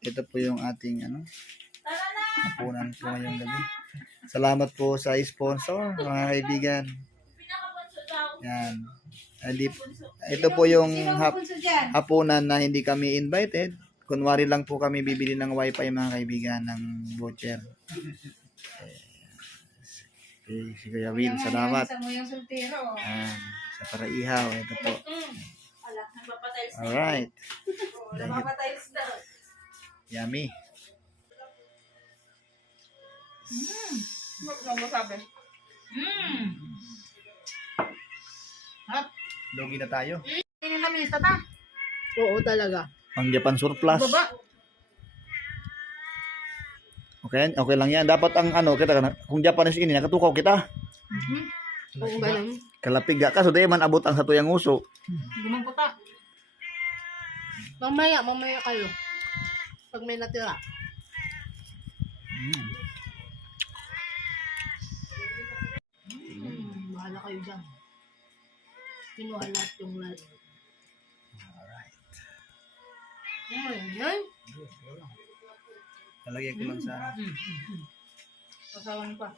ito po yung ating hapunan po ngayong gabi. Salamat po sa sponsor, mga kaibigan. Yan. Ito po yung hapunan na hindi kami invited. Kunwari lang po kami bibili ng wifi, mga kaibigan, ng voucher. Okay, si Kuya Will, salamat. Sa paraihaw, ito po. Alright. Yummy. Logi na tayo. Oo, talaga. Pang Japan surplus. Okay, okay lang yan. Dapat ang kita kung Japanese ini nakatukaw kita. Oo ba naman? Kalapig ka so di man abot ang satuyang uso. Gumang puta. Mamaya kayo. Pag may natira. Bahala kayo dyan. Kinuha lahat yung lalo. Alright. Yan. Lalagyan ko lang sa Pasawan pa.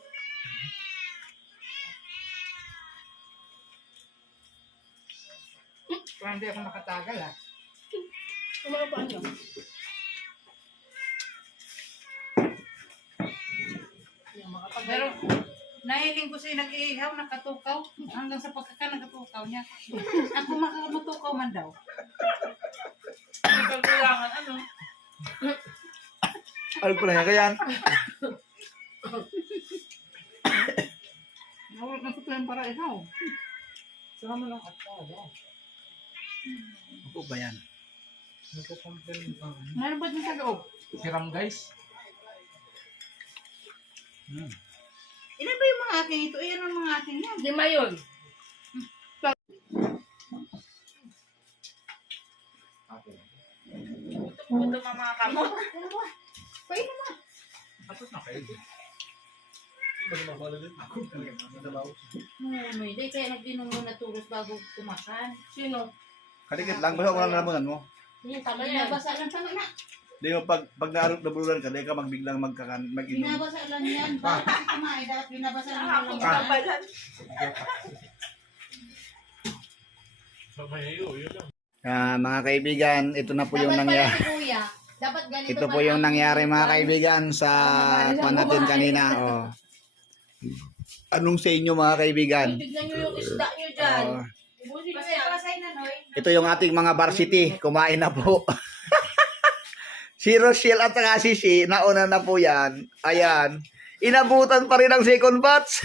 Parang hindi ako nakatagal Kumaka pa niyo. Pero nahiling ko siya nag-iihaw, nakatukaw. Hanggang sa nakatukaw niya. Ako matukaw man daw. Kailangan Ano pala yan? Kaya Nakatukaw yung para ikaw. Saka mo lang atawa. Ano ba yan? Meron ba din sa loob? Siram guys. Ilan ba yung mga aking ito? Iyan ang mga aking yan. 5 yun. Ito mga kamot. Pwede naman. Tapos na kayo. Hindi, kaya nagdinom mo na tulos bago kumakan. Sino? Kadikit lang. Basta wala nalamunan mo. Tama yan. Binabasa lang pa na. Di mo pag nabuluran ka, di ka magbiglang mag-inom. Binabasa lang yan. Bakit kasi kumain? Dapat binabasa lang lang. Mga kaibigan, ito na po yung nangyari. Kuya, dapat ganito Ito po yung nangyari, mga kaibigan, sa pan natin kanina. Oh. Anong sa inyo, mga kaibigan? Tignan nyo yung isda nyo dyan. Oh. Pasay na, Noy. Ito yung ating mga varsity. Kumain na po. Si Rochelle at saka si Shi, nauna na po yan. Ayan. Inabutan pa rin ang second batch.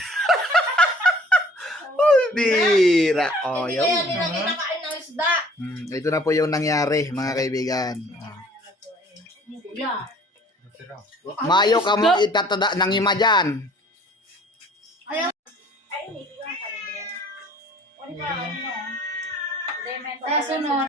Oh, bira. Oh, Hindi yun. kaya nila kinakain ng isda. Ito na po yung nangyari, mga kaibigan. Kuya. Mayo ka mo itatada ng ima dyan. Ay, hindi ko ang pala yan. Ano pa, ano? Lemon. Sa sunod.